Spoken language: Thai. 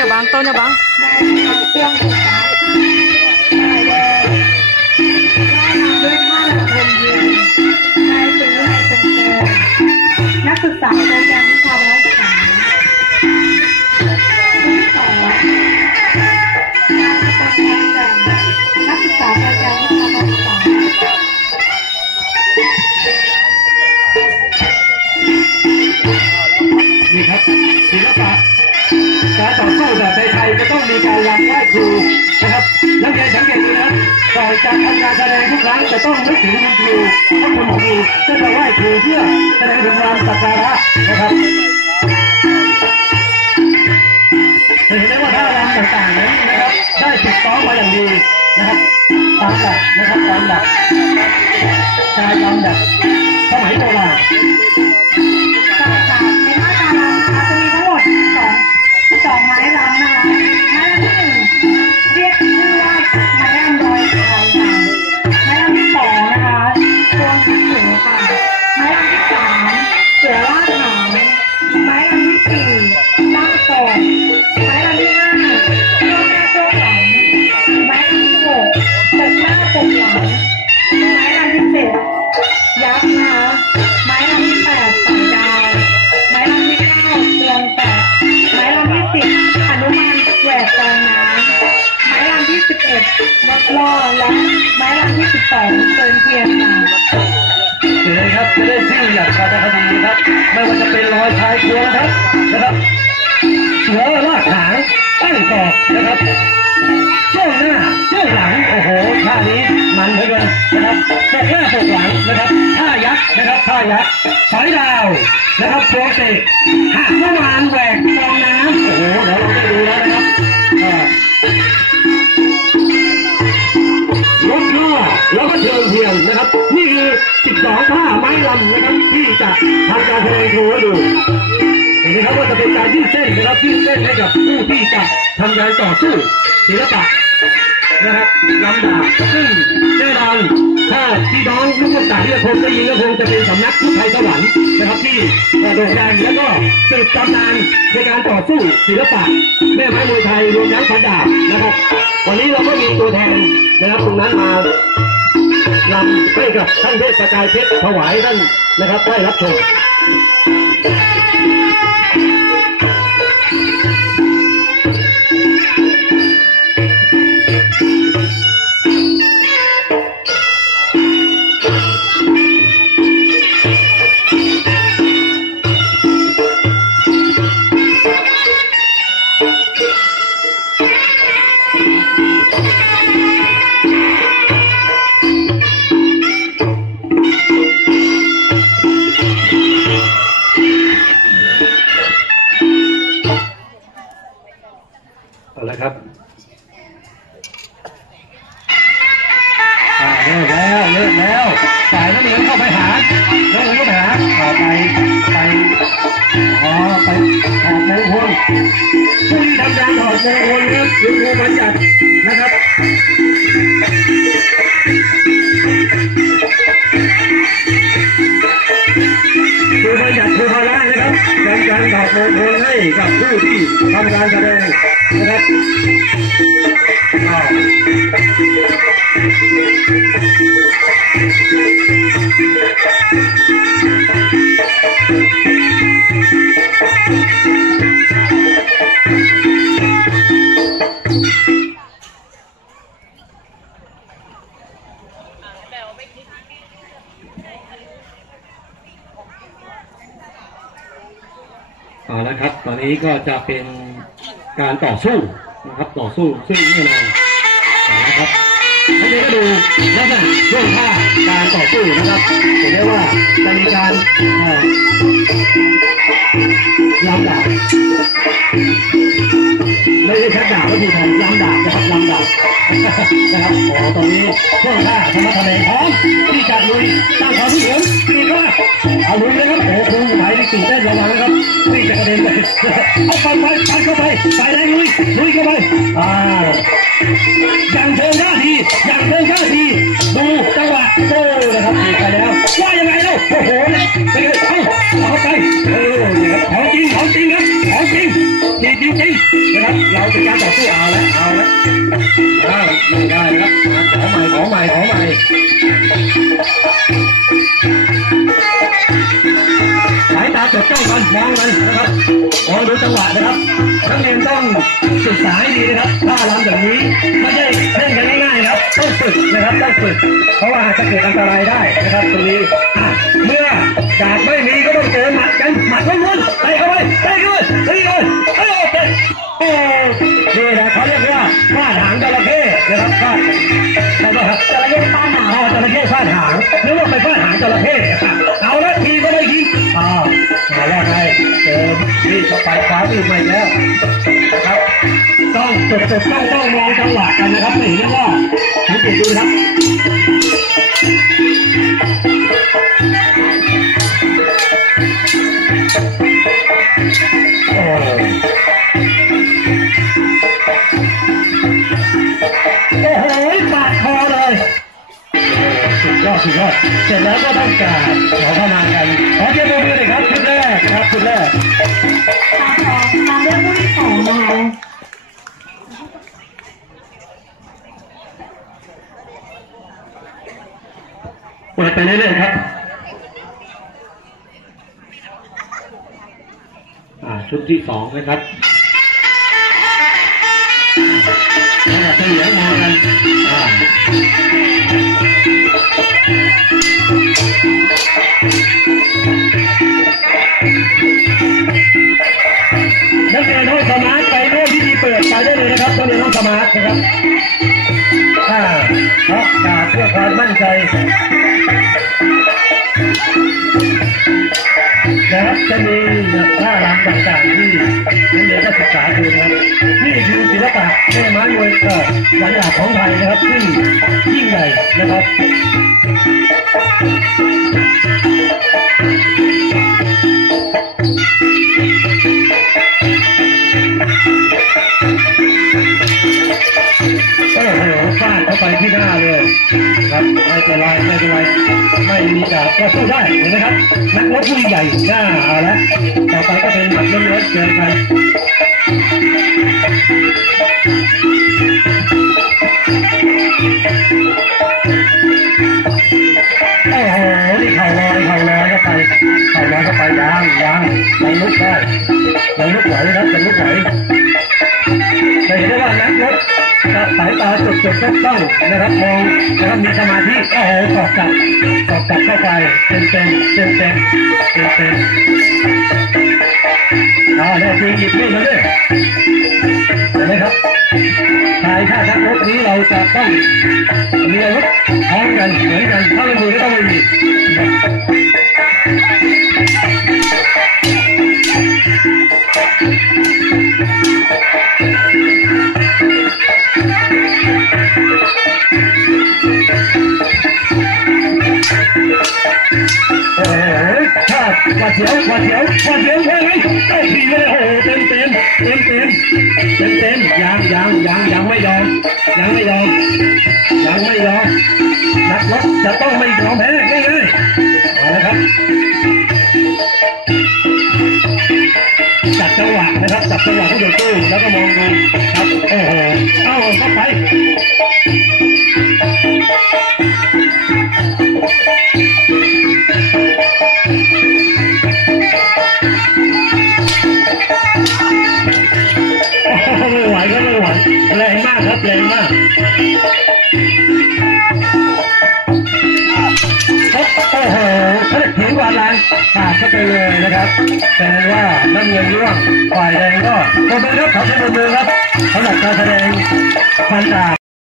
อย่าบังต้นอย่าบังนักศึกษาโปรแกรม ก่อนจะทำงานแสดงทุกครั้งจะต้องนึกถึงคุณครูเพราคุณครูจะไปไหว้ครูเพื่อแสดงถึงความสักการนะครับเห็นได้ว่าท่ารำต่างๆนั้นนะครับได้ฝึกซ้อมมาอย่างดีนะครับตามหลักนะครับตามหลักการรำแบบ ล่อและไม้ลำที่สิบสองเชิญเทียนค่ะเสือครับจะได้ชื่ออยางวรรณคดีครับ ไม่ว่าจะเป็นรอยชายควงครับนะครับเสือลากหางตั้งกอกนะครับช่วงหน้าช่วงหลังโอ้โหท่านี้มันเหลือเกินนะครับตกหน้าตกหลังนะครับท่ายักษ์นะครับท่ายักษ์สอยดาวนะครับโปรเตกหากเมื่อวานแหวกกองน้ำโอ้โหเดี๋ยวเราได้ดูแล้ว แล้วก็เชิงเทียนนะครับ นี่คือ 12 ท่าไม้ลำนะครับที่จะทำการแสดงโชว์ให้ดูเห็นไหมครับว่าจะเป็นการยืดเส้นนะครับยืดเส้นให้กับผู้ที่จะทำการต่อสู้ศิลปะนะครับลำดาบซึ่งแน่นอนถ้าพี่น้องลูกต่างที่จะคงได้ยินก็คงจะเป็นสำนักพุทธไทยสวรรค์นะครับที่โด่งดังแล้วก็สืบตำนานในการต่อสู้ศิลปะแม่ไม้มวยไทยรวมทั้งพันดาบนะครับ วันนี้เราก็มีตัวแทนนะครับตรงนั้นมา นำให้กับท่านเทพประกายเพชรถวายท่านนะครับได้รับชม ครับเลิกแล้วเลิกแล้วสายน้ำเหลืองเข้าไปหาน้ำเหลืองเข้าไปหาต่อไปไปอ๋อไปถอดมงคลผู้ที่ทำการถอดมงคลนะครับหรือครูบัญญัตินะครับครูบัญญัติครูพละนะครับทำการถอดมงคลให้กับผู้ที่ทำการแสดง นะครับอ้วเอาละครับ ตอนนี้ก็จะเป็น การต่อสู้นะครับต่อสู้ซึ่งแน่นอนนะครับท่านนี้ก็ดูลักษณะท่วงท่าการต่อสู้นะครับเห็นได้ว่าจะมีการเอ่อลำดาบ ไม่ได้ชักดาบก็คือทำลำดาบนะครับลำดาบนะครับอ๋อตอนนี้ท่วงท่าธรรมะทะเลพร้อมที่จะลุยตั้งความที่เหลือปีกว่าเอาลุยเลยครับโอ้โหหมายที่ตื่นเต้นระวังนะครับนี่จะกระเด็นไปเอาไปไปไปเข้าไปไปเลยลุยลุยเข้าไปอ่า จริงนะครับเราเป็นการต่อสู้เอาแล้วเอาแล้วอ้าไม่ได้นะครับขอใหม่ขอใหม่ขอใหม่สายตาจดจ้องกันมองกันนะครับมองดูจังหวะนะครับนักเรียนต้องศึกษาให้ดีนะครับถ้าลำแบบนี้ไม่ได้เล่นกันง่ายๆนะครับต้องฝึกนะครับต้องฝึกเพราะว่าจะเกิดอันตรายได้นะครับตรงนี้เมื่อดาก จระเข้เอาละทีก็ได้ยิงอ้าวมาแล้วไงเจอนี่เข้าไปคว้ามือใหม่แล้วนะครับ ต้องจดจดต้องต้องมองจังหวะกันนะครับไม่เห็นว่าสังเกตดูนะครับ สุดยอดสุดยอดเสร็จแล้วก็ต้องกราบขอเข้ามากันขอเชิญดูมือหน่อยครับชุดแรกครับชุดแรกตามด้วยผู้ที่สองนะคะเปิดไปเรื่อยๆครับชุดที่สองนะครับแล้วเราจะเหลียมอ นห้าร์ทนะครับอ่าเพราะดาบเพื่อความมั่นใจนะครับจะมีท่ารำต่างๆที่นักเรียนก็ศึกษาดูนะครับนี่คือศิลปะแม่ไม้มวยเอ่อหลังหลักของไทยนะครับที่ยิ่งใหญ่นะครับ ไม่มีดาบก็สู้ได้เห็นไหมครับนักรบผู้ใหญ่หน้าเอาละต่อไปก็เป็นหมัดล้วนๆเจอกันโอ้โหนี่เข่าลอยเข่าลอยเข้าไปเข่าลอยเข้าไปยังยังยังลุกได้ยังลุกไหวนะครับ ตาจดจดจ้องจ้องนะครับมองนะครับมีสมาธิโอ้โหตอกกลับตอกกลับเข้าไปเต็มเต็มเต็มเต็มเต็มเต็มอ่าแล้วจริงหยิบมีดมาด้วยเห็นไหมครับชายชาตินักรถนี้เราจะต้องมีอาวุธพร้อมกันเหมือนกันถ้าไม่มี หวาดเสียวหวาดเสียวหวาดเสียวว่าไงเจ้าผีเลยโอ้โหเต็มเต็มเต็มเต็มเต็มเต็มยังยังยังยังไม่ยอมยังไม่ยอมยังไม่ยอมนักรบจะต้องไม่ยอมแพ้ง่ายๆเอาละครับจับจังหวะนะครับจับจังหวะผู้โดดตู้แล้วก็มองดูครับโอ้โหเอาเข้าไป ปาดเข้าไปเลยนะครับแสดงว่าน้ำเงินร่วงฝ่ายแดงก็โดนไปครับขอบคุณมือครับสำหรับการแสดงฟันดาบ